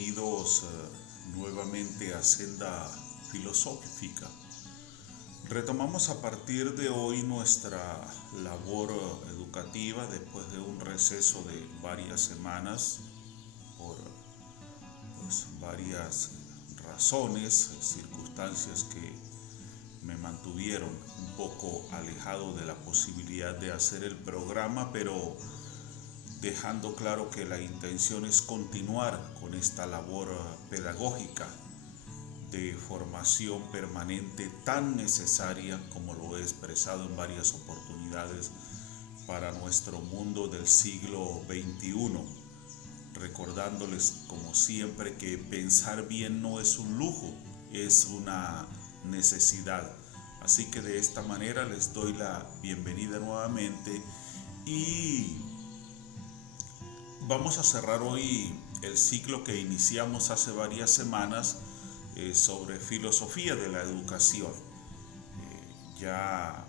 bienvenidos nuevamente a Senda Filosófica. Retomamos a partir de hoy nuestra labor educativa después de un receso de varias semanas por varias razones, circunstancias que me mantuvieron un poco alejado de la posibilidad de hacer el programa, pero dejando claro que la intención es continuar con esta labor pedagógica de formación permanente tan necesaria como lo he expresado en varias oportunidades para nuestro mundo del siglo XXI, recordándoles como siempre que pensar bien no es un lujo, es una necesidad. Así que de esta manera les doy la bienvenida nuevamente y vamos a cerrar hoy el ciclo que iniciamos hace varias semanas sobre filosofía de la educación. Ya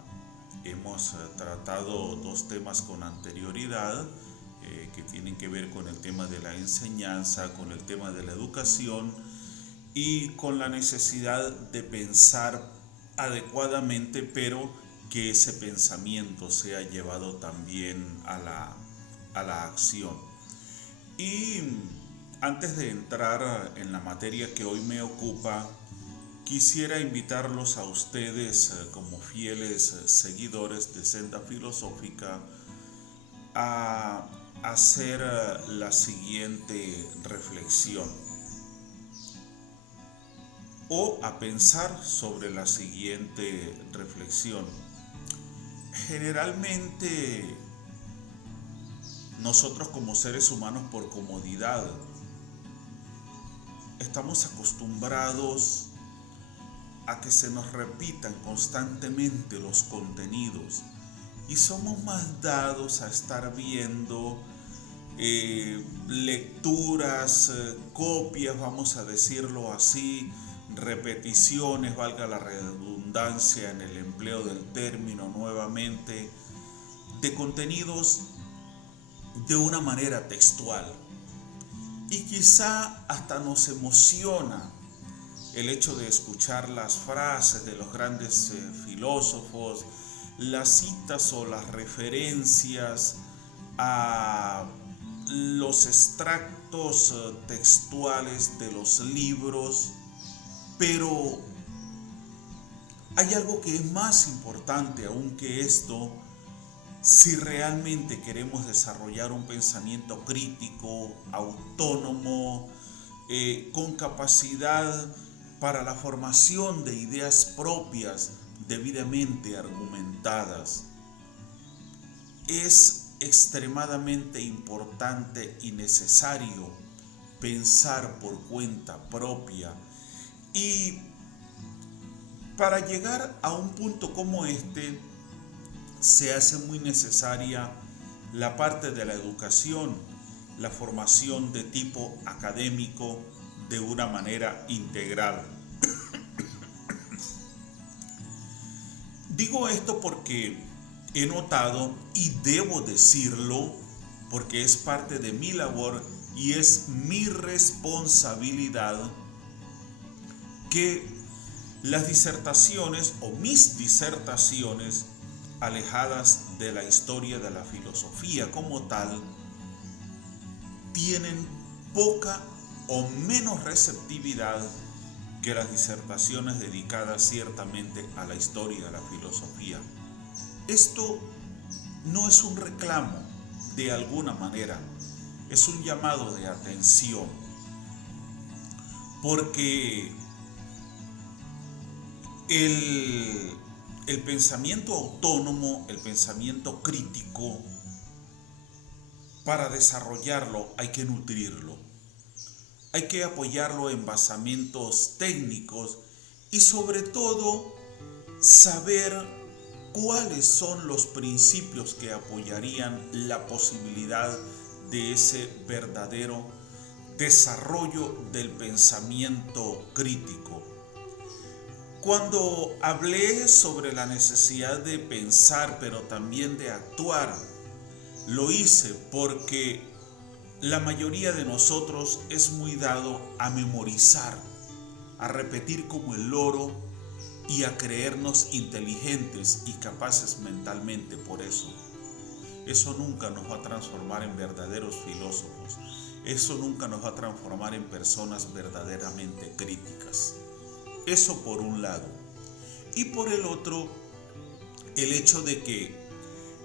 hemos tratado dos temas con anterioridad que tienen que ver con el tema de la enseñanza, con el tema de la educación y con la necesidad de pensar adecuadamente, pero que ese pensamiento sea llevado también a la acción. Y antes de entrar en la materia que hoy me ocupa, quisiera invitarlos a ustedes como fieles seguidores de Senda Filosófica a hacer la siguiente reflexión o a pensar sobre la siguiente reflexión. Generalmente nosotros como seres humanos por comodidad estamos acostumbrados a que se nos repitan constantemente los contenidos y somos más dados a estar viendo lecturas, copias, vamos a decirlo así, repeticiones, valga la redundancia en el empleo del término nuevamente, de contenidos de una manera textual. Y quizá hasta nos emociona el hecho de escuchar las frases de los grandes filósofos, las citas o las referencias a los extractos textuales de los libros, pero hay algo que es más importante aún que esto. Si realmente queremos desarrollar un pensamiento crítico, autónomo, con capacidad para la formación de ideas propias debidamente argumentadas, es extremadamente importante y necesario pensar por cuenta propia. Y para llegar a un punto como este, se hace muy necesaria la parte de la educación, la formación de tipo académico de una manera integral. Digo esto porque he notado, y debo decirlo, porque es parte de mi labor y es mi responsabilidad, que las disertaciones o mis disertaciones alejadas de la historia de la filosofía como tal, tienen poca o menos receptividad que las disertaciones dedicadas ciertamente a la historia de la filosofía. Esto no es un reclamo de alguna manera, es un llamado de atención, porque el pensamiento autónomo, el pensamiento crítico, para desarrollarlo hay que nutrirlo, hay que apoyarlo en basamentos técnicos y sobre todo saber cuáles son los principios que apoyarían la posibilidad de ese verdadero desarrollo del pensamiento crítico. Cuando hablé sobre la necesidad de pensar, pero también de actuar, lo hice porque la mayoría de nosotros es muy dado a memorizar, a repetir como el loro y a creernos inteligentes y capaces mentalmente. Por eso, eso nunca nos va a transformar en verdaderos filósofos. Eso nunca nos va a transformar en personas verdaderamente críticas. Eso por un lado. Y por el otro, el hecho de que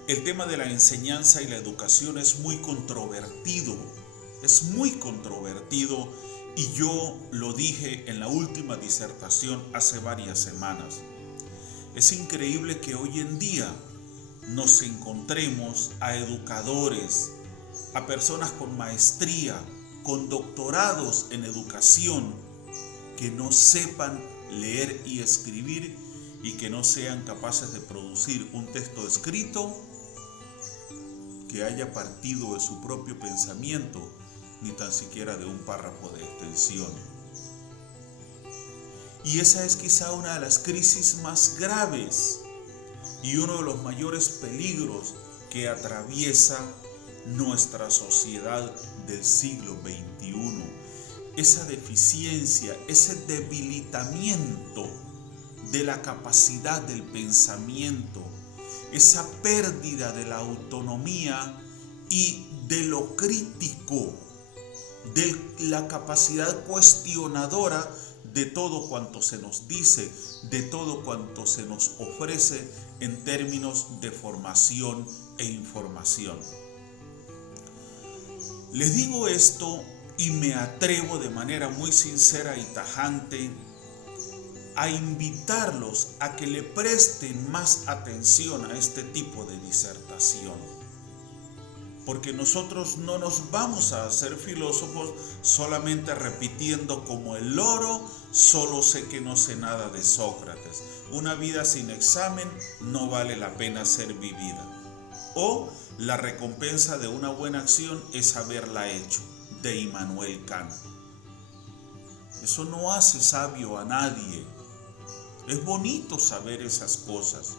el tema de la enseñanza y la educación es muy controvertido. Es muy controvertido y yo lo dije en la última disertación hace varias semanas. Es increíble que hoy en día nos encontremos a educadores, a personas con maestría, con doctorados en educación, que no sepan leer y escribir y que no sean capaces de producir un texto escrito que haya partido de su propio pensamiento, ni tan siquiera de un párrafo de extensión. Y esa es quizá una de las crisis más graves y uno de los mayores peligros que atraviesa nuestra sociedad del siglo XXI. Esa deficiencia, ese debilitamiento de la capacidad del pensamiento, esa pérdida de la autonomía y de lo crítico, de la capacidad cuestionadora de todo cuanto se nos dice, de todo cuanto se nos ofrece en términos de formación e información. Les digo esto y me atrevo de manera muy sincera y tajante a invitarlos a que le presten más atención a este tipo de disertación. Porque nosotros no nos vamos a hacer filósofos solamente repitiendo como el loro, solo sé que no sé nada de Sócrates. Una vida sin examen no vale la pena ser vivida. O la recompensa de una buena acción es haberla hecho, de Immanuel Kant. Eso no hace sabio a nadie. Es bonito saber esas cosas,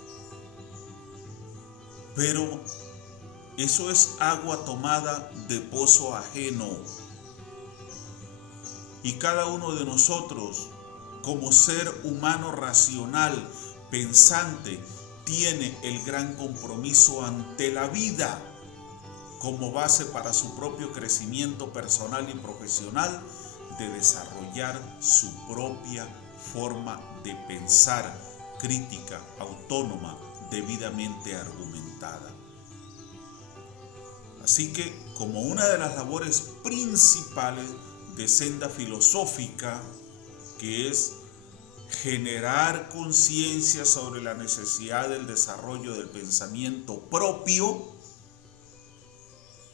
pero eso es agua tomada de pozo ajeno. Y cada uno de nosotros, como ser humano racional, pensante, tiene el gran compromiso ante la vida como base para su propio crecimiento personal y profesional de desarrollar su propia forma de pensar crítica, autónoma, debidamente argumentada. Así que, como una de las labores principales de Senda Filosófica, que es generar conciencia sobre la necesidad del desarrollo del pensamiento propio,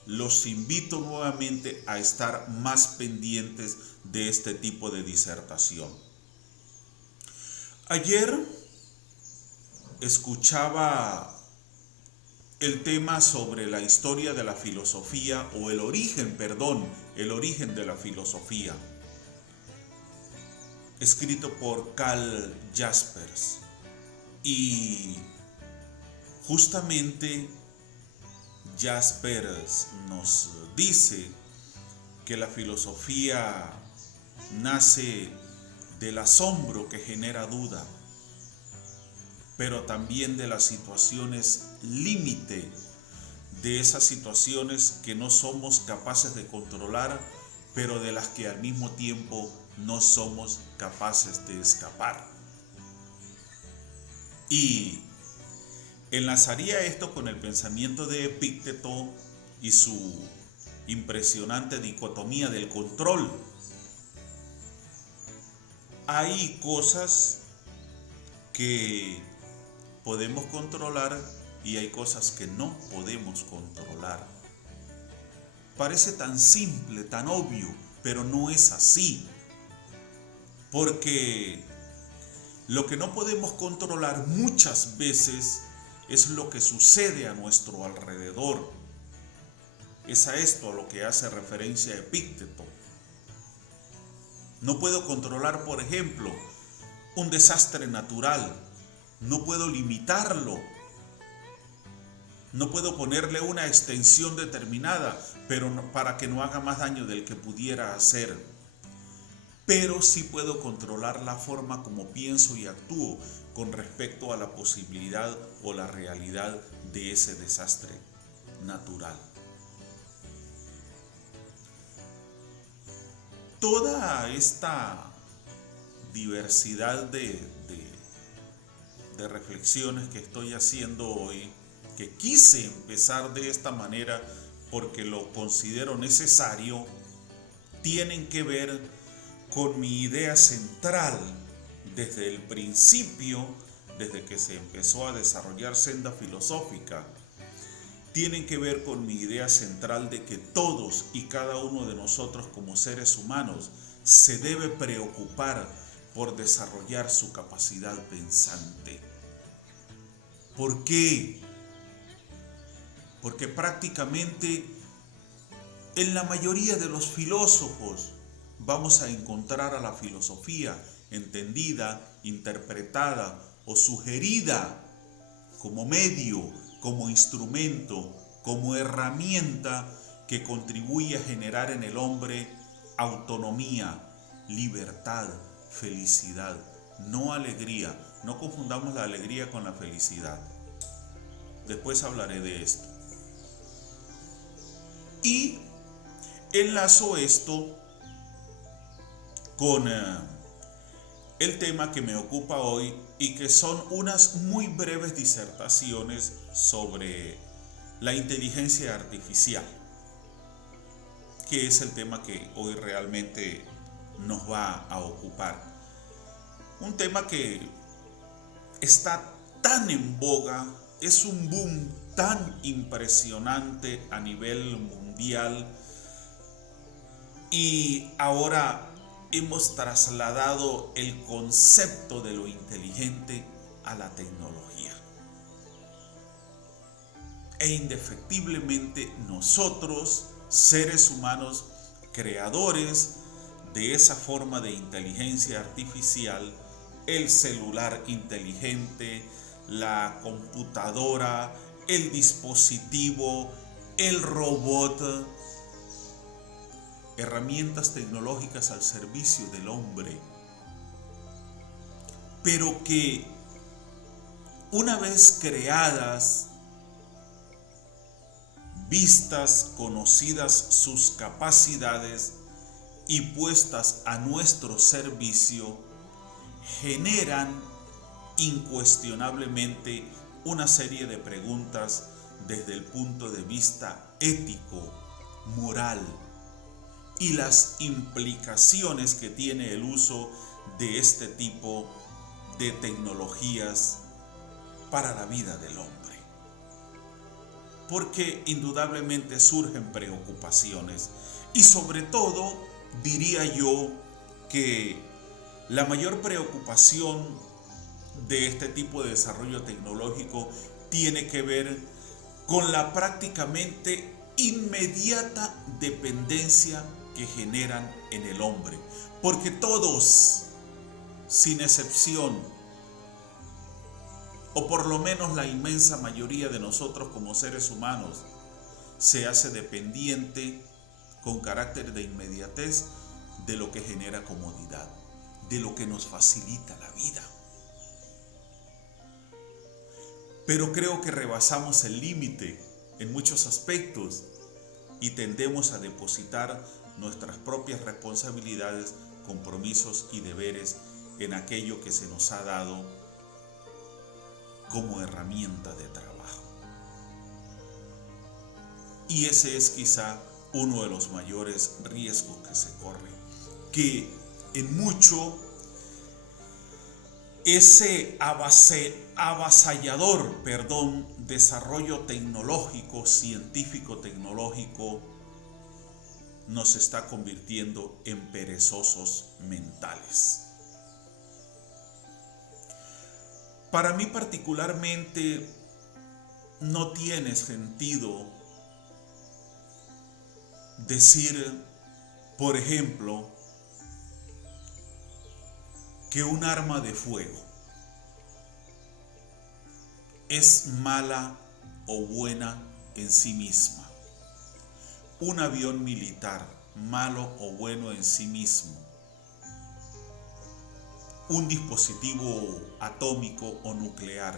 los invito nuevamente a estar más pendientes de este tipo de disertación. Ayer escuchaba el tema sobre la historia de la filosofía, o el origen de la filosofía, escrito por Karl Jaspers. Y justamente Jaspers nos dice que la filosofía nace del asombro que genera duda, pero también de las situaciones límite, de esas situaciones que no somos capaces de controlar, pero de las que al mismo tiempo no somos capaces de escapar. Y enlazaría esto con el pensamiento de Epicteto y su impresionante dicotomía del control. Hay cosas que podemos controlar y hay cosas que no podemos controlar. Parece tan simple, tan obvio, pero no es así. Porque lo que no podemos controlar muchas veces es lo que sucede a nuestro alrededor. Es a esto a lo que hace referencia Epicteto. No puedo controlar, por ejemplo, un desastre natural. No puedo limitarlo. No puedo ponerle una extensión determinada, pero para que no haga más daño del que pudiera hacer. Pero sí puedo controlar la forma como pienso y actúo con respecto a la posibilidad o la realidad de ese desastre natural. Toda esta diversidad de reflexiones que estoy haciendo hoy, que quise empezar de esta manera porque lo considero necesario, tienen que ver con mi idea central desde el principio, desde que se empezó a desarrollar Senda Filosófica. Tienen que ver con mi idea central de que todos y cada uno de nosotros como seres humanos se debe preocupar por desarrollar su capacidad pensante. ¿Por qué? Porque prácticamente en la mayoría de los filósofos vamos a encontrar a la filosofía entendida, interpretada o sugerida como medio, como instrumento, como herramienta que contribuye a generar en el hombre autonomía, libertad, felicidad, no alegría. No confundamos la alegría con la felicidad. Después hablaré de esto. Y enlazo esto con el tema que me ocupa hoy y que son unas muy breves disertaciones sobre la inteligencia artificial, que es el tema que hoy realmente nos va a ocupar. Un tema que está tan en boga, es un boom tan impresionante a nivel mundial y ahora hemos trasladado el concepto de lo inteligente a la tecnología. E indefectiblemente nosotros, seres humanos, creadores de esa forma de inteligencia artificial, el celular inteligente, la computadora, el dispositivo, el robot, herramientas tecnológicas al servicio del hombre, pero que una vez creadas, vistas, conocidas sus capacidades y puestas a nuestro servicio, generan incuestionablemente una serie de preguntas desde el punto de vista ético, moral y las implicaciones que tiene el uso de este tipo de tecnologías para la vida del hombre. Porque indudablemente surgen preocupaciones y sobre todo diría yo que la mayor preocupación de este tipo de desarrollo tecnológico tiene que ver con la prácticamente inmediata dependencia que generan en el hombre. Porque todos, sin excepción, o por lo menos la inmensa mayoría de nosotros como seres humanos, se hace dependiente con carácter de inmediatez de lo que genera comodidad, de lo que nos facilita la vida. Pero creo que rebasamos el límite en muchos aspectos y tendemos a depositar nuestras propias responsabilidades, compromisos y deberes en aquello que se nos ha dado como herramienta de trabajo. Y ese es quizá uno de los mayores riesgos que se corre, que en mucho ese avasallador, desarrollo tecnológico, científico-tecnológico, nos está convirtiendo en perezosos mentales. Para mí particularmente no tiene sentido decir, por ejemplo, que un arma de fuego es mala o buena en sí misma. un avión militar, malo o bueno en sí mismo, un dispositivo atómico o nuclear,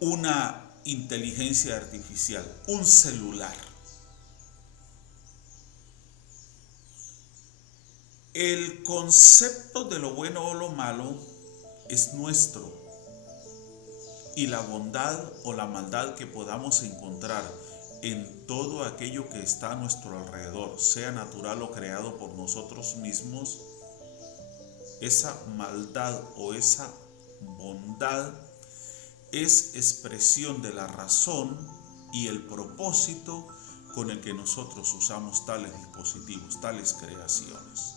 una inteligencia artificial, un celular. El concepto de lo bueno o lo malo es nuestro, y la bondad o la maldad que podamos encontrar en todo aquello que está a nuestro alrededor, sea natural o creado por nosotros mismos, esa maldad o esa bondad es expresión de la razón y el propósito con el que nosotros usamos tales dispositivos, tales creaciones.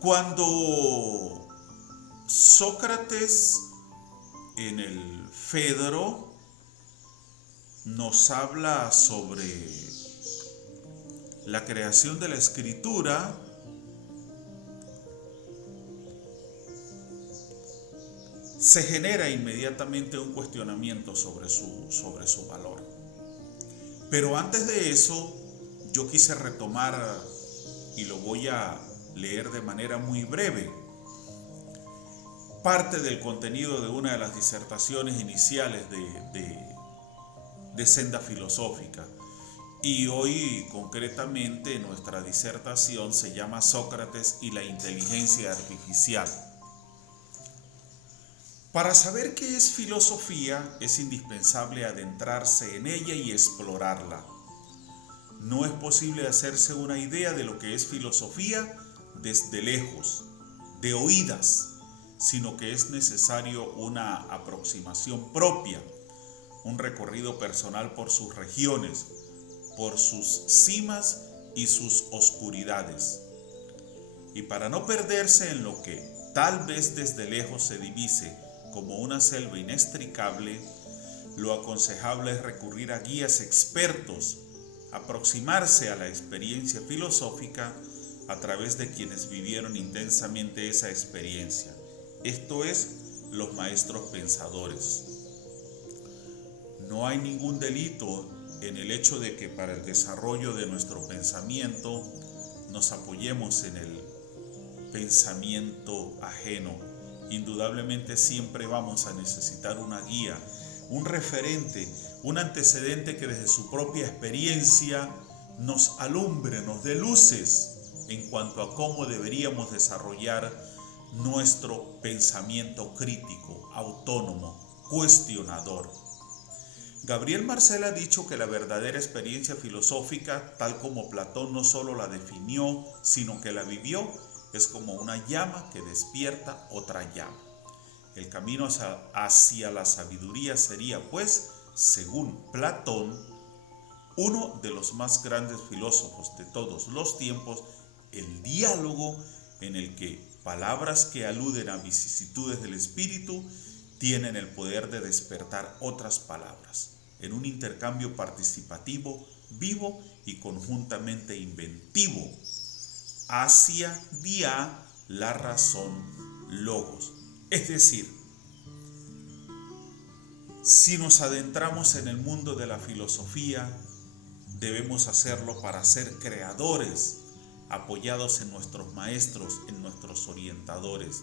Cuando Sócrates en el Fedro nos habla sobre la creación de la escritura, se genera inmediatamente un cuestionamiento sobre su valor. Pero antes de eso, yo quise retomar, y lo voy a leer de manera muy breve, parte del contenido de una de las disertaciones iniciales de Senda Filosófica. Y hoy concretamente nuestra disertación se llama Sócrates y la inteligencia artificial. Para saber qué es filosofía es indispensable adentrarse en ella y explorarla. No es posible hacerse una idea de lo que es filosofía desde lejos, de oídas, sino que es necesario una aproximación propia, un recorrido personal por sus regiones, por sus cimas y sus oscuridades. Y para no perderse en lo que tal vez desde lejos se divise como una selva inextricable, lo aconsejable es recurrir a guías expertos, aproximarse a la experiencia filosófica a través de quienes vivieron intensamente esa experiencia. Esto es, los maestros pensadores. No hay ningún delito en el hecho de que para el desarrollo de nuestro pensamiento nos apoyemos en el pensamiento ajeno. Indudablemente siempre vamos a necesitar una guía, un referente, un antecedente que desde su propia experiencia nos alumbre, nos dé luces en cuanto a cómo deberíamos desarrollar nuestro pensamiento crítico, autónomo, cuestionador. Gabriel Marcel ha dicho que la verdadera experiencia filosófica, tal como Platón no solo la definió, sino que la vivió, es como una llama que despierta otra llama. El camino hacia la sabiduría sería, pues, según Platón, uno de los más grandes filósofos de todos los tiempos, el diálogo en el que palabras que aluden a vicisitudes del espíritu tienen el poder de despertar otras palabras, en un intercambio participativo, vivo y conjuntamente inventivo, hacia dia la razón logos. Es decir, si nos adentramos en el mundo de la filosofía, debemos hacerlo para ser creadores, apoyados en nuestros maestros, en nuestros orientadores,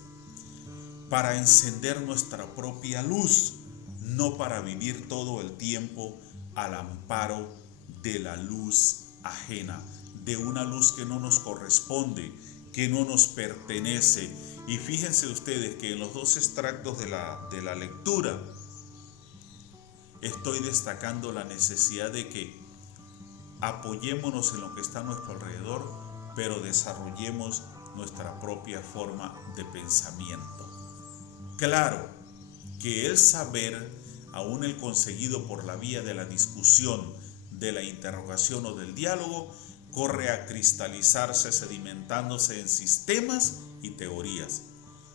para encender nuestra propia luz, no para vivir todo el tiempo al amparo de la luz ajena, de una luz que no nos corresponde, que no nos pertenece. Y fíjense ustedes que en los dos extractos de la lectura estoy destacando la necesidad de que apoyémonos en lo que está a nuestro alrededor, pero desarrollemos nuestra propia forma de pensamiento. Claro que el saber, aún el conseguido por la vía de la discusión, de la interrogación o del diálogo, corre a cristalizarse sedimentándose en sistemas y teorías.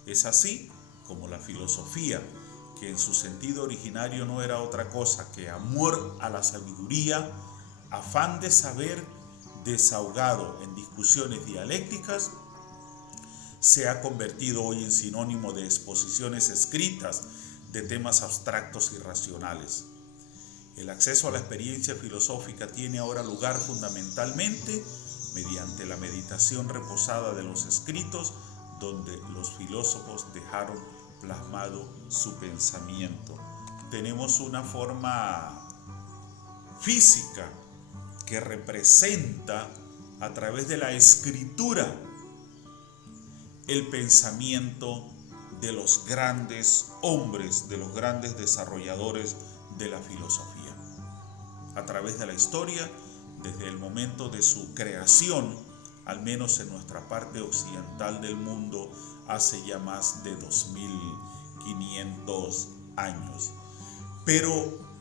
Es así como la filosofía, que en su sentido originario no era otra cosa que amor a la sabiduría, afán de saber desahogado en discusiones dialécticas, se ha convertido hoy en sinónimo de exposiciones escritas de temas abstractos y racionales. El acceso a la experiencia filosófica tiene ahora lugar fundamentalmente mediante la meditación reposada de los escritos, donde los filósofos dejaron plasmado su pensamiento. Tenemos una forma física que representa a través de la escritura el pensamiento de los grandes hombres, de los grandes desarrolladores de la filosofía. A través de la historia, desde el momento de su creación, al menos en nuestra parte occidental del mundo, hace ya más de 2500 años. Pero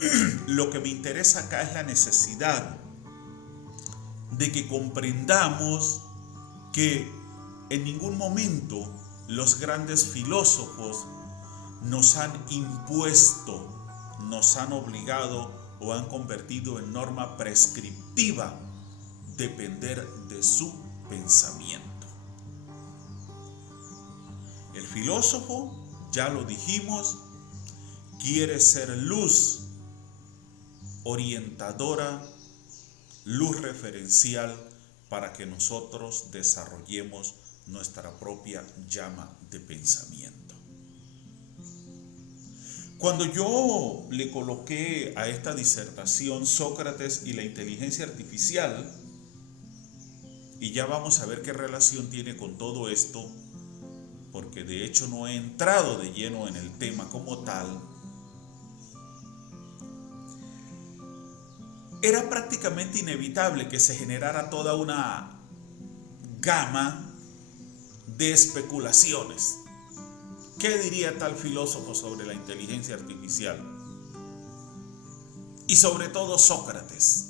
lo que me interesa acá es la necesidad de que comprendamos que en ningún momento los grandes filósofos nos han impuesto, nos han obligado o han convertido en norma prescriptiva depender de su pensamiento. El filósofo, ya lo dijimos, quiere ser luz orientadora, luz referencial para que nosotros desarrollemos nuestra propia llama de pensamiento. Cuando yo le coloqué a esta disertación Sócrates y la inteligencia artificial, y ya vamos a ver qué relación tiene con todo esto, porque de hecho no he entrado de lleno en el tema como tal, era prácticamente inevitable que se generara toda una gama de especulaciones. ¿Qué diría tal filósofo sobre la inteligencia artificial? Y sobre todo Sócrates.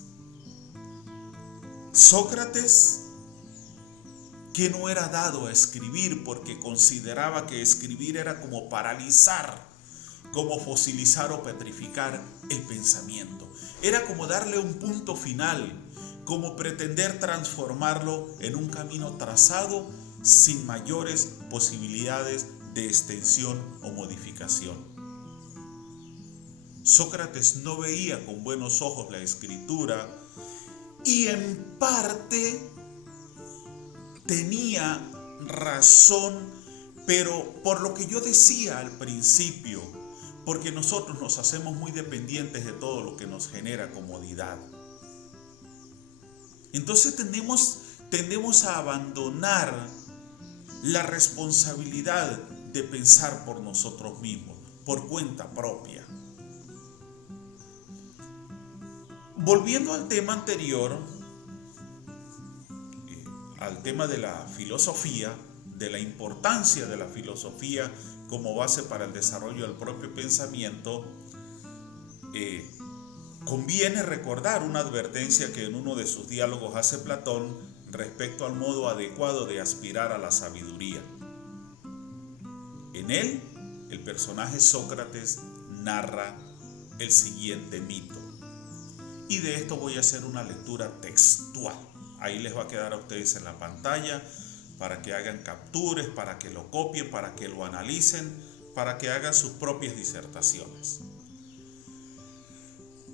Sócrates, que no era dado a escribir porque consideraba que escribir era como paralizar, como fosilizar o petrificar el pensamiento. Era como darle un punto final, como pretender transformarlo en un camino trazado sin mayores posibilidades de extensión o modificación. Sócrates no veía con buenos ojos la escritura y en parte tenía razón, pero por lo que yo decía al principio, porque nosotros nos hacemos muy dependientes de todo lo que nos genera comodidad. Entonces tendemos a abandonar la responsabilidad de pensar por nosotros mismos, por cuenta propia. Volviendo al tema anterior, al tema de la filosofía, de la importancia de la filosofía como base para el desarrollo del propio pensamiento, conviene recordar una advertencia que en uno de sus diálogos hace Platón respecto al modo adecuado de aspirar a la sabiduría. En él, el personaje Sócrates narra el siguiente mito. Y de esto voy a hacer una lectura textual. Ahí les va a quedar a ustedes en la pantalla para que hagan capturas, para que lo copien, para que lo analicen, para que hagan sus propias disertaciones.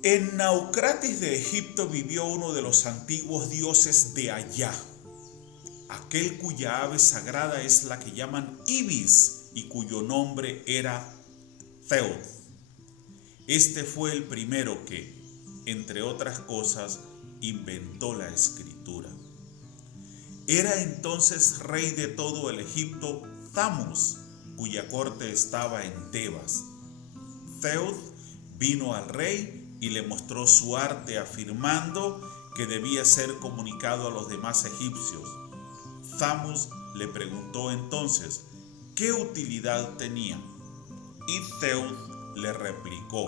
En Naucratis de Egipto vivió uno de los antiguos dioses de allá, aquel cuya ave sagrada es la que llaman Ibis y cuyo nombre era Zeus. Este fue el primero que, entre otras cosas, inventó la escritura. Era entonces rey de todo el Egipto Thamus, cuya corte estaba en Tebas. Zeus vino al rey y le mostró su arte afirmando que debía ser comunicado a los demás egipcios. Thamus le preguntó entonces qué utilidad tenía y Zeus le replicó: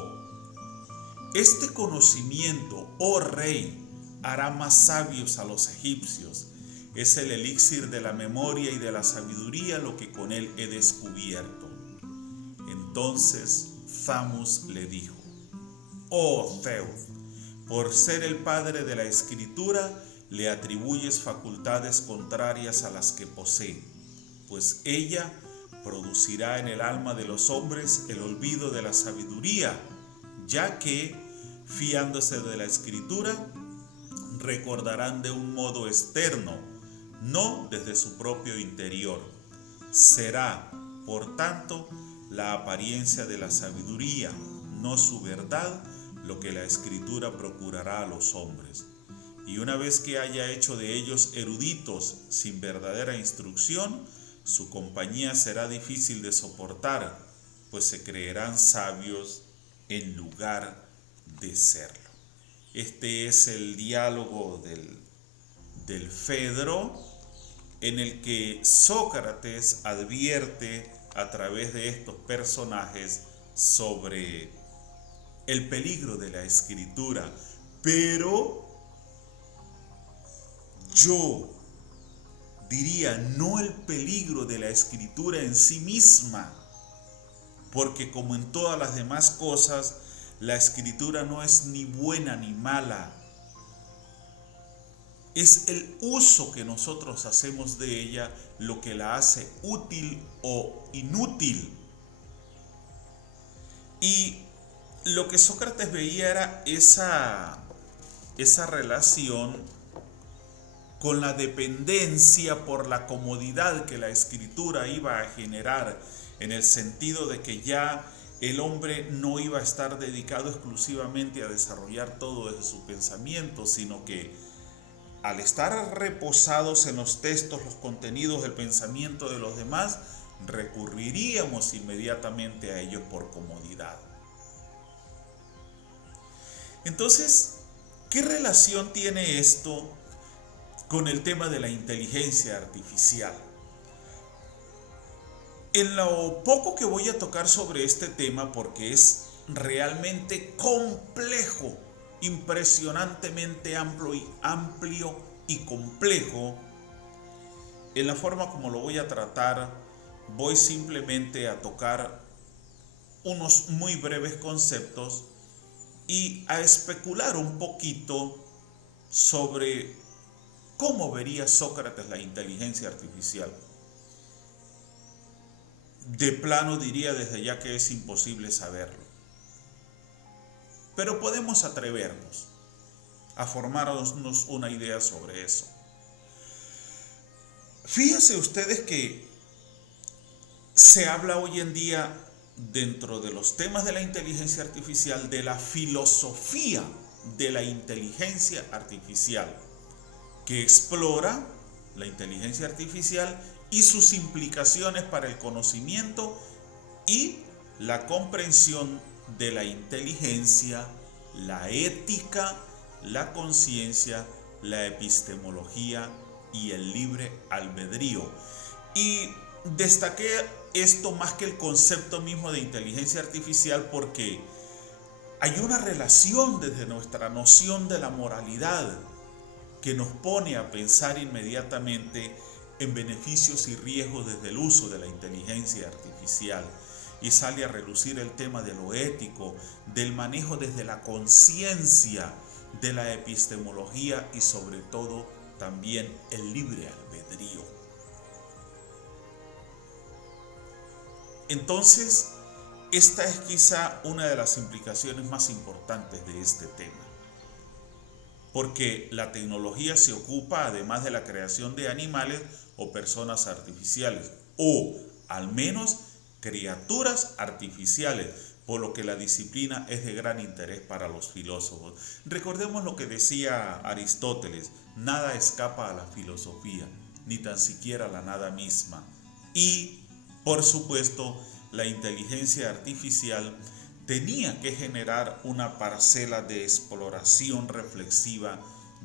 este conocimiento, oh rey, hará más sabios a los egipcios. Es el elixir de la memoria y de la sabiduría lo que con él he descubierto. Entonces Thamus le dijo: oh Zeus, por ser el padre de la escritura, le atribuyes facultades contrarias a las que posee, pues ella producirá en el alma de los hombres el olvido de la sabiduría, ya que fiándose de la Escritura, recordarán de un modo externo, no desde su propio interior. Será, por tanto, la apariencia de la sabiduría, no su verdad, lo que la Escritura procurará a los hombres. Y una vez que haya hecho de ellos eruditos sin verdadera instrucción, su compañía será difícil de soportar, pues se creerán sabios en lugar de serlo. Este es el diálogo del Fedro, en el que Sócrates advierte a través de estos personajes sobre el peligro de la Escritura. Pero yo diría no el peligro de la Escritura en sí misma, porque como en todas las demás cosas, la Escritura no es ni buena ni mala. Es el uso que nosotros hacemos de ella lo que la hace útil o inútil. Y lo que Sócrates veía era esa relación con la dependencia por la comodidad que la Escritura iba a generar, en el sentido de que ya el hombre no iba a estar dedicado exclusivamente a desarrollar todo desde su pensamiento, sino que al estar reposados en los textos, los contenidos del pensamiento de los demás, recurriríamos inmediatamente a ellos por comodidad. Entonces, ¿qué relación tiene esto con el tema de la inteligencia artificial? En lo poco que voy a tocar sobre este tema, porque es realmente complejo, impresionantemente amplio y complejo, en la forma como lo voy a tratar, voy simplemente a tocar unos muy breves conceptos y a especular un poquito sobre cómo vería Sócrates la inteligencia artificial. De plano diría desde ya que es imposible saberlo. Pero podemos atrevernos a formarnos una idea sobre eso. Fíjense ustedes que se habla hoy en día, dentro de los temas de la inteligencia artificial, de la filosofía de la inteligencia artificial, que explora la inteligencia artificial y sus implicaciones para el conocimiento y la comprensión de la inteligencia, la ética, la conciencia, la epistemología y el libre albedrío. Y destaqué esto más que el concepto mismo de inteligencia artificial porque hay una relación desde nuestra noción de la moralidad que nos pone a pensar inmediatamente en beneficios y riesgos desde el uso de la inteligencia artificial. Y sale a relucir el tema de lo ético, del manejo desde la conciencia, de la epistemología y sobre todo también el libre albedrío. Entonces, esta es quizá una de las implicaciones más importantes de este tema. Porque la tecnología se ocupa además de la creación de animales o personas artificiales, o al menos criaturas artificiales, por lo que la disciplina es de gran interés para los filósofos. Recordemos lo que decía Aristóteles: nada escapa a la filosofía, ni tan siquiera la nada misma. Y, por supuesto, la inteligencia artificial tenía que generar una parcela de exploración reflexiva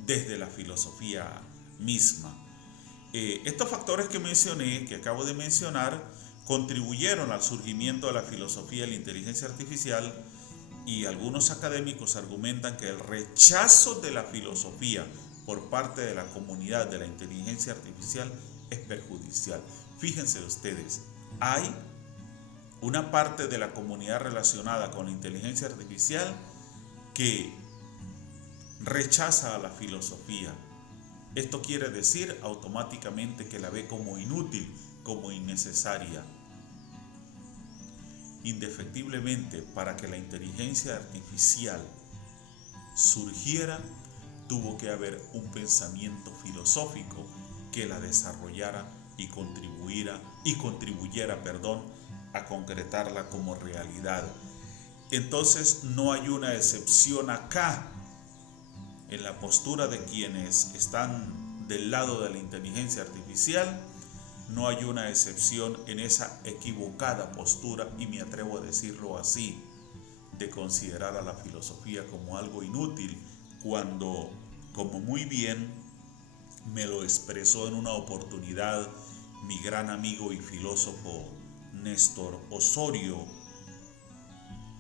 desde la filosofía misma. Estos factores que mencioné, que acabo de mencionar, contribuyeron al surgimiento de la filosofía de la inteligencia artificial, y algunos académicos argumentan que el rechazo de la filosofía por parte de la comunidad de la inteligencia artificial es perjudicial. Fíjense ustedes, hay una parte de la comunidad relacionada con la inteligencia artificial que rechaza a la filosofía. Esto quiere decir automáticamente que la ve como inútil, como innecesaria. Indefectiblemente, para que la inteligencia artificial surgiera, tuvo que haber un pensamiento filosófico que la desarrollara y contribuyera, a concretarla como realidad. Entonces no hay una excepción acá en la postura de quienes están del lado de la inteligencia artificial. No hay una excepción en esa equivocada postura, y me atrevo a decirlo así, de considerar a la filosofía como algo inútil, cuando, como muy bien me lo expresó en una oportunidad mi gran amigo y filósofo Néstor Osorio,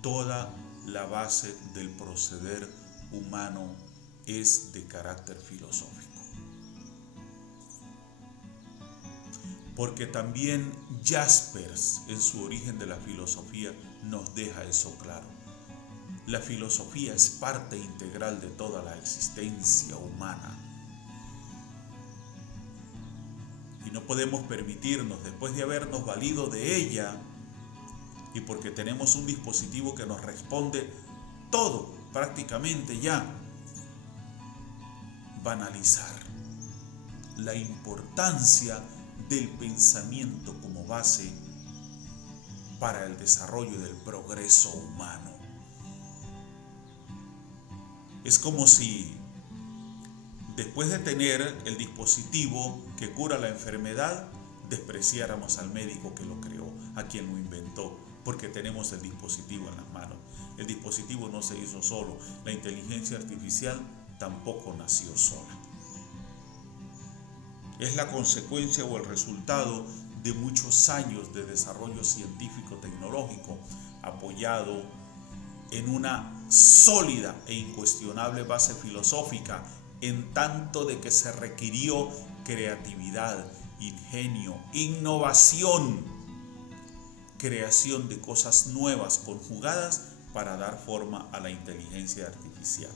toda la base del proceder humano es de carácter filosófico. Porque también Jaspers, en su origen de la filosofía, nos deja eso claro. La filosofía es parte integral de toda la existencia humana. Y no podemos permitirnos, después de habernos valido de ella, y porque tenemos un dispositivo que nos responde todo prácticamente ya, banalizar la importancia del pensamiento como base para el desarrollo del progreso humano. Es como si después de tener el dispositivo que cura la enfermedad, despreciáramos al médico que lo creó, a quien lo inventó, porque tenemos el dispositivo en las manos. El dispositivo no se hizo solo, la inteligencia artificial tampoco nació sola. Es la consecuencia o el resultado de muchos años de desarrollo científico-tecnológico apoyado en una sólida e incuestionable base filosófica, en tanto de que se requirió creatividad, ingenio, innovación, creación de cosas nuevas conjugadas para dar forma a la inteligencia artificial.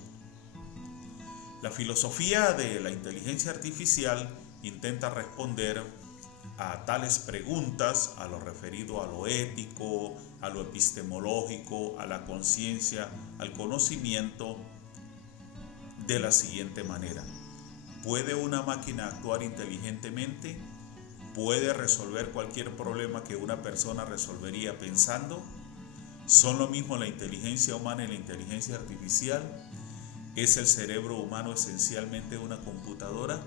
La filosofía de la inteligencia artificial intenta responder a tales preguntas, a lo referido a lo ético, a lo epistemológico, a la conciencia, al conocimiento, de la siguiente manera: ¿puede una máquina actuar inteligentemente? ¿Puede resolver cualquier problema que una persona resolvería pensando? ¿Son lo mismo la inteligencia humana y la inteligencia artificial? ¿Es el cerebro humano esencialmente una computadora?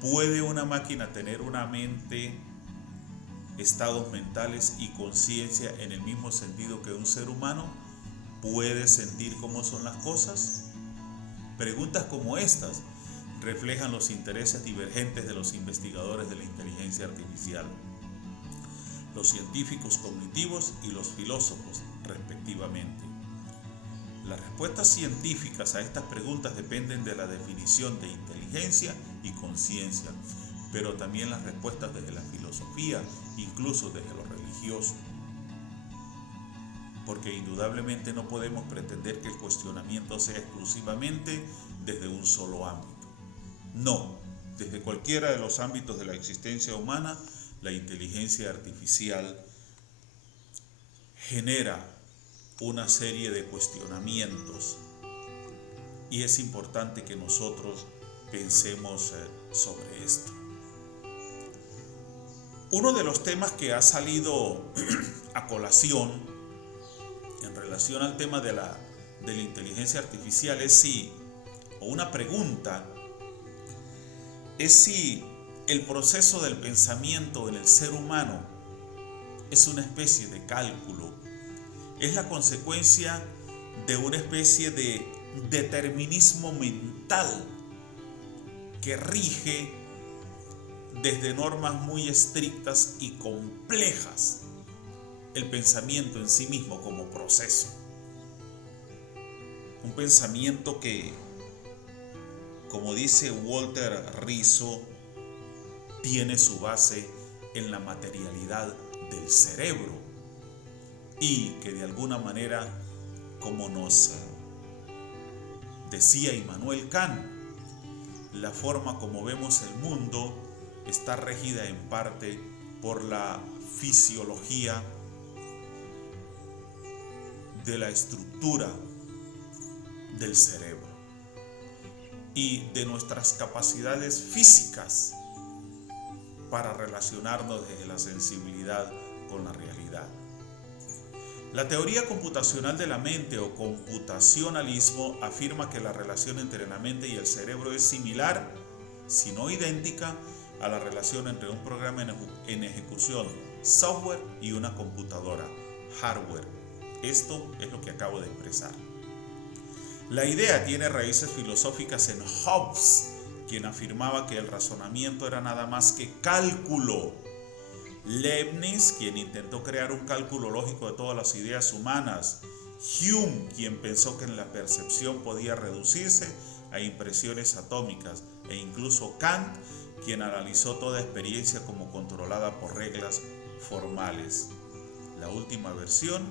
¿Puede una máquina tener una mente, estados mentales y conciencia en el mismo sentido que un ser humano? ¿Puede sentir cómo son las cosas? Preguntas como estas reflejan los intereses divergentes de los investigadores de la inteligencia artificial, los científicos cognitivos y los filósofos, respectivamente. Las respuestas científicas a estas preguntas dependen de la definición de inteligencia y conciencia, pero también las respuestas desde la filosofía, incluso desde lo religioso. Porque indudablemente no podemos pretender que el cuestionamiento sea exclusivamente desde un solo ámbito. No, desde cualquiera de los ámbitos de la existencia humana, la inteligencia artificial genera una serie de cuestionamientos, y es importante que nosotros pensemos sobre esto. Uno de los temas que ha salido a colación en relación al tema de la inteligencia artificial es si, o una pregunta, es si el proceso del pensamiento en el ser humano es una especie de cálculo, es la consecuencia de una especie de determinismo mental que rige desde normas muy estrictas y complejas el pensamiento en sí mismo como proceso. Un pensamiento que, como dice Walter Rizzo, tiene su base en la materialidad del cerebro y que de alguna manera, como nos decía Immanuel Kant, la forma como vemos el mundo está regida en parte por la fisiología de la estructura del cerebro y de nuestras capacidades físicas para relacionarnos desde la sensibilidad con la realidad. La teoría computacional de la mente o computacionalismo afirma que la relación entre la mente y el cerebro es similar, si no idéntica, a la relación entre un programa en ejecución, software, y una computadora, hardware. Esto es lo que acabo de expresar. La idea tiene raíces filosóficas en Hobbes, quien afirmaba que el razonamiento era nada más que cálculo. Leibniz, quien intentó crear un cálculo lógico de todas las ideas humanas. Hume, quien pensó que la percepción podía reducirse a impresiones atómicas. E incluso Kant, quien analizó toda experiencia como controlada por reglas formales. La última versión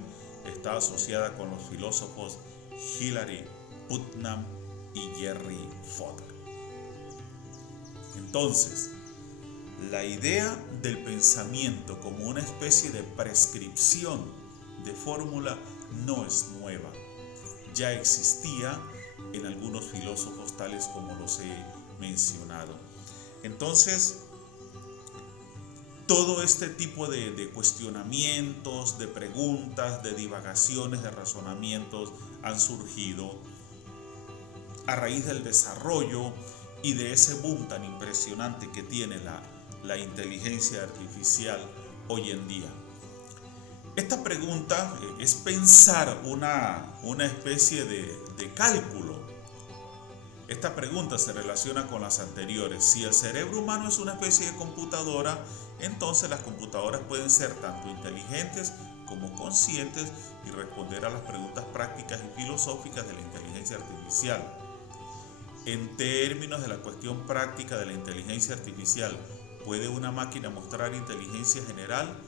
está asociada con los filósofos Hilary Putnam y Jerry Fodor. Entonces, la idea del pensamiento como una especie de prescripción de fórmula no es nueva. Ya existía en algunos filósofos tales como los he mencionado. Entonces, todo este tipo de cuestionamientos, de preguntas, de divagaciones, de razonamientos han surgido a raíz del desarrollo y de ese boom tan impresionante que tiene la inteligencia artificial hoy en día. Esta pregunta es pensar una especie de cálculo. Esta pregunta se relaciona con las anteriores. Si el cerebro humano es una especie de computadora, entonces las computadoras pueden ser tanto inteligentes como conscientes y responder a las preguntas prácticas y filosóficas de la inteligencia artificial. En términos de la cuestión práctica de la inteligencia artificial, ¿puede una máquina mostrar inteligencia general?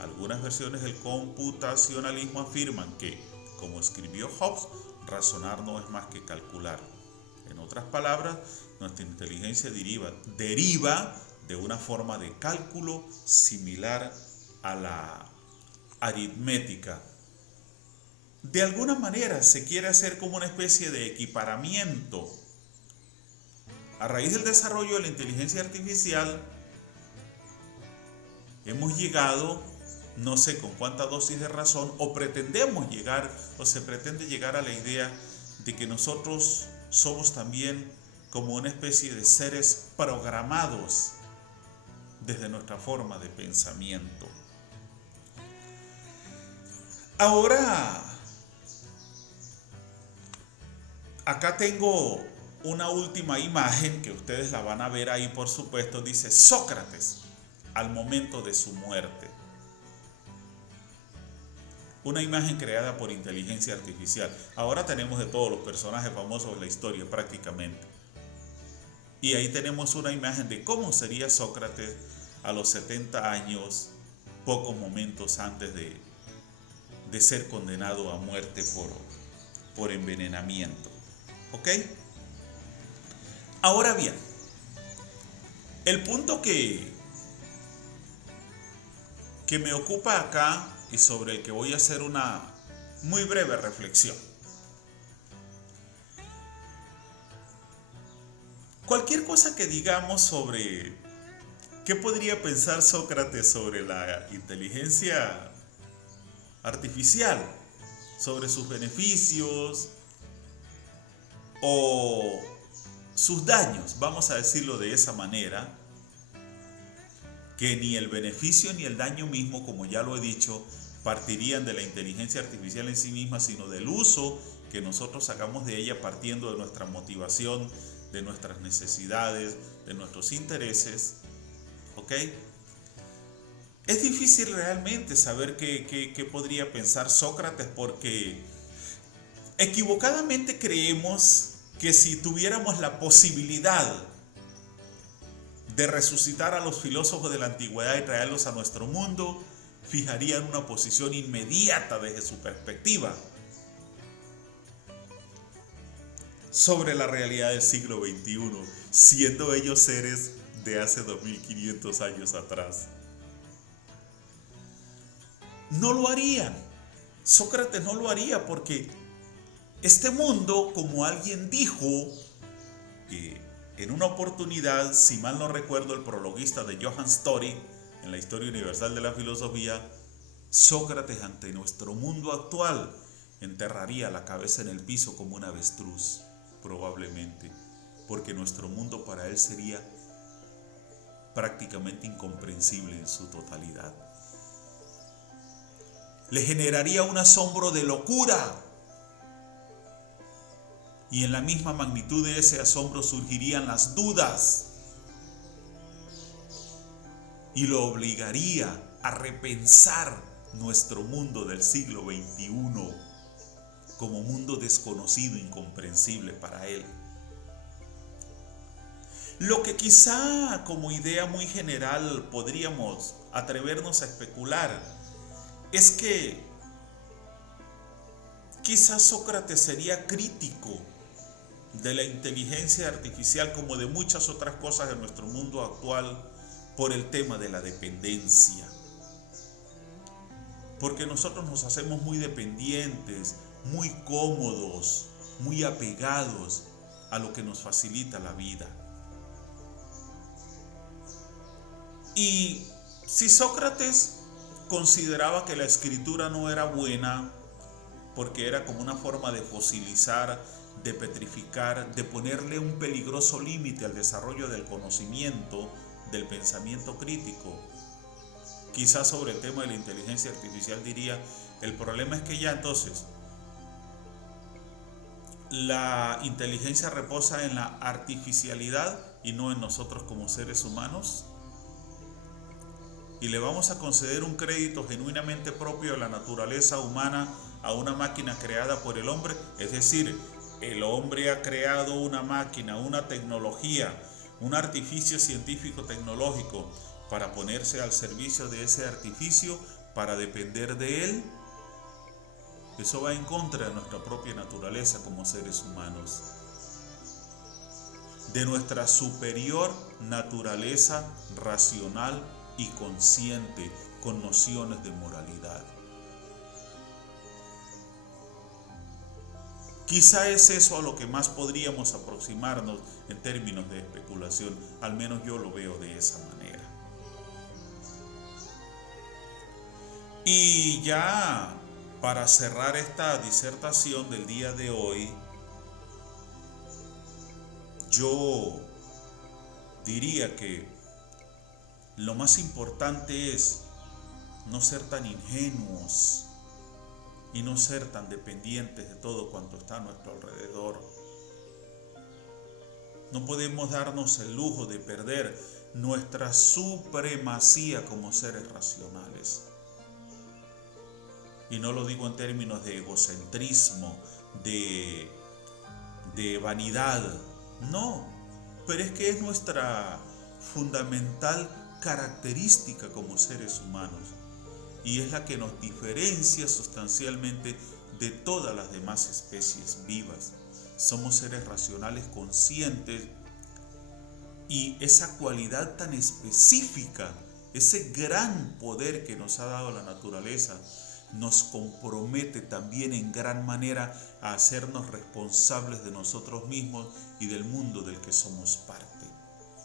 Algunas versiones del computacionalismo afirman que, como escribió Hobbes, razonar no es más que calcular. En otras palabras, nuestra inteligencia deriva de una forma de cálculo similar a la aritmética. De alguna manera se quiere hacer como una especie de equiparamiento. A raíz del desarrollo de la inteligencia artificial, hemos llegado, no sé con cuánta dosis de razón, o pretendemos llegar, o se pretende llegar a la idea de que nosotros somos también como una especie de seres programados desde nuestra forma de pensamiento. Ahora, acá tengo una última imagen que ustedes la van a ver ahí, por supuesto. Dice Sócrates al momento de su muerte. Una imagen creada por inteligencia artificial. Ahora tenemos de todos los personajes famosos de la historia prácticamente. Y ahí tenemos una imagen de cómo sería Sócrates a los 70 años, pocos momentos antes de ser condenado a muerte por envenenamiento. ¿Ok? Ahora bien, el punto que me ocupa acá y sobre el que voy a hacer una muy breve reflexión. Cualquier cosa que digamos sobre qué podría pensar Sócrates sobre la inteligencia artificial, sobre sus beneficios o sus daños, vamos a decirlo de esa manera, que ni el beneficio ni el daño mismo, como ya lo he dicho, partirían de la inteligencia artificial en sí misma, sino del uso que nosotros hagamos de ella partiendo de nuestra motivación, de nuestras necesidades, de nuestros intereses. ¿Ok? Es difícil realmente saber qué podría pensar Sócrates, porque equivocadamente creemos que si tuviéramos la posibilidad de resucitar a los filósofos de la antigüedad y traerlos a nuestro mundo, fijarían una posición inmediata desde su perspectiva sobre la realidad del siglo XXI, siendo ellos seres de hace 2500 años atrás. No lo harían. Sócrates no lo haría porque Este mundo, como alguien dijo en una oportunidad, si mal no recuerdo, el prologuista de Johann Story, en la Historia Universal de la Filosofía, Sócrates ante nuestro mundo actual enterraría la cabeza en el piso como un avestruz, probablemente, porque nuestro mundo para él sería prácticamente incomprensible en su totalidad. Le generaría un asombro de locura, y en la misma magnitud de ese asombro surgirían las dudas y lo obligaría a repensar nuestro mundo del siglo XXI como mundo desconocido, incomprensible para él. Lo que quizá como idea muy general podríamos atrevernos a especular es que quizás Sócrates sería crítico de la inteligencia artificial como de muchas otras cosas de nuestro mundo actual por el tema de la dependencia. Porque nosotros nos hacemos muy dependientes, muy cómodos, muy apegados a lo que nos facilita la vida. Y si Sócrates consideraba que la escritura no era buena, porque era como una forma de fosilizar, de petrificar, de ponerle un peligroso límite al desarrollo del conocimiento, del pensamiento crítico, quizás sobre el tema de la inteligencia artificial diría, el problema es que ya entonces la inteligencia reposa en la artificialidad y no en nosotros como seres humanos, y le vamos a conceder un crédito genuinamente propio de la naturaleza humana a una máquina creada por el hombre. Es decir, el hombre ha creado una máquina, una tecnología, un artificio científico tecnológico para ponerse al servicio de ese artificio, para depender de él. Eso va en contra de nuestra propia naturaleza como seres humanos, de nuestra superior naturaleza racional y consciente, con nociones de moralidad. Quizá es eso a lo que más podríamos aproximarnos en términos de especulación, al menos yo lo veo de esa manera. Y ya para cerrar esta disertación del día de hoy, yo diría que lo más importante es no ser tan ingenuos y no ser tan dependientes de todo cuanto está a nuestro alrededor. No podemos darnos el lujo de perder nuestra supremacía como seres racionales. Y no lo digo en términos de egocentrismo, de vanidad, no, pero es que es nuestra fundamental característica como seres humanos y es la que nos diferencia sustancialmente de todas las demás especies vivas. Somos seres racionales conscientes y esa cualidad tan específica, ese gran poder que nos ha dado la naturaleza, nos compromete también en gran manera a hacernos responsables de nosotros mismos y del mundo del que somos parte.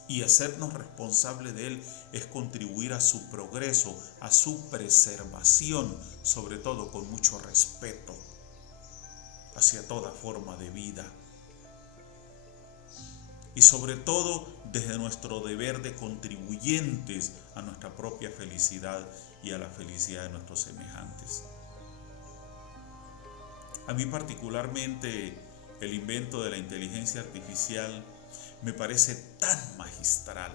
Y hacernos responsables de él es contribuir a su progreso, a su preservación, sobre todo con mucho respeto hacia toda forma de vida. Y sobre todo desde nuestro deber de contribuyentes a nuestra propia felicidad y a la felicidad de nuestros semejantes. A mí particularmente el invento de la inteligencia artificial me parece tan magistral.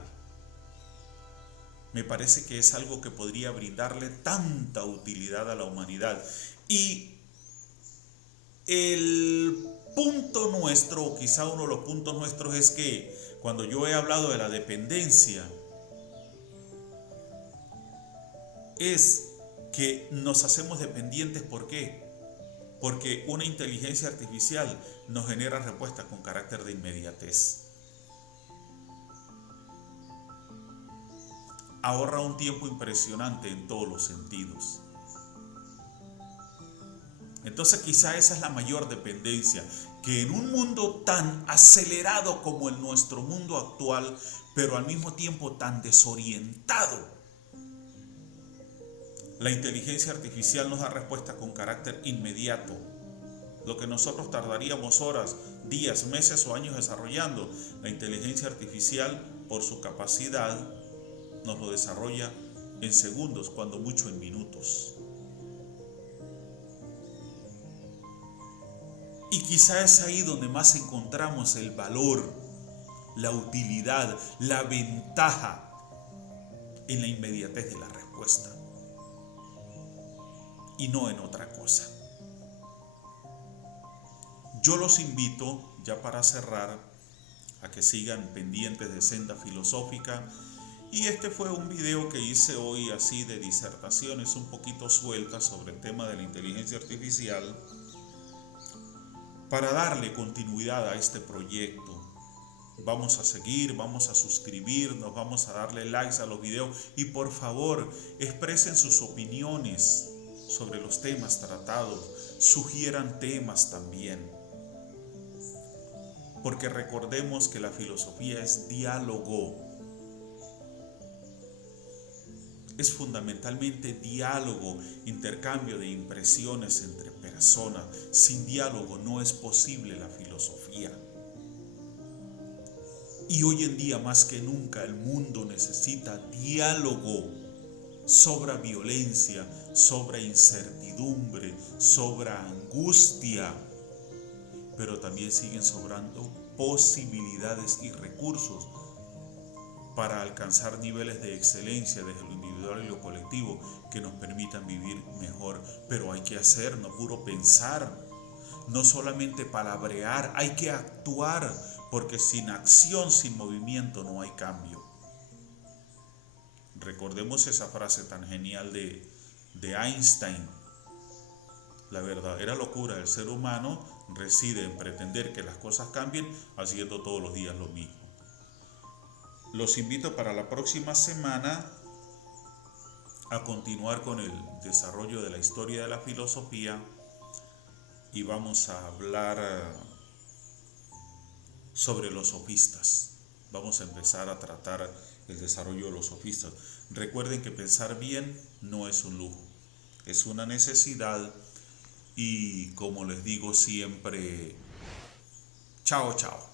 Me parece que es algo que podría brindarle tanta utilidad a la humanidad. Y el punto nuestro, o quizá uno de los puntos nuestros, es que cuando yo he hablado de la dependencia, es que nos hacemos dependientes. ¿Por qué? Porque una inteligencia artificial nos genera respuestas con carácter de inmediatez. Ahorra un tiempo impresionante en todos los sentidos. Entonces quizá esa es la mayor dependencia, que en un mundo tan acelerado como el nuestro mundo actual, pero al mismo tiempo tan desorientado, la inteligencia artificial nos da respuesta con carácter inmediato. Lo que nosotros tardaríamos horas, días, meses o años desarrollando, la inteligencia artificial, por su capacidad, nos lo desarrolla en segundos, cuando mucho en minutos. Y quizá es ahí donde más encontramos el valor, la utilidad, la ventaja en la inmediatez de la respuesta y no en otra cosa. Yo los invito, ya para cerrar, a que sigan pendientes de Senda Filosófica. Y este fue un video que hice hoy así de disertaciones un poquito sueltas sobre el tema de la inteligencia artificial, para darle continuidad a este proyecto. Vamos a seguir, vamos a suscribirnos, vamos a darle likes a los videos y por favor expresen sus opiniones sobre los temas tratados, sugieran temas también. Porque recordemos que la filosofía es diálogo. Es fundamentalmente diálogo, intercambio de impresiones entre personas. Sin diálogo no es posible la filosofía. Y hoy en día más que nunca el mundo necesita diálogo. Sobra violencia, sobra incertidumbre, sobra angustia, pero también siguen sobrando posibilidades y recursos para alcanzar niveles de excelencia desde lo individual y lo colectivo que nos permitan vivir mejor. Pero hay que hacer, no puro pensar, no solamente palabrear, hay que actuar, porque sin acción, sin movimiento no hay cambio. Recordemos esa frase tan genial de Einstein: la verdadera locura del ser humano reside en pretender que las cosas cambien haciendo todos los días lo mismo. Los invito para la próxima semana a continuar con el desarrollo de la historia de la filosofía y vamos a hablar sobre los sofistas. Vamos a empezar a tratar el desarrollo de los sofistas. Recuerden que pensar bien no es un lujo, es una necesidad y como les digo siempre, chao, chao.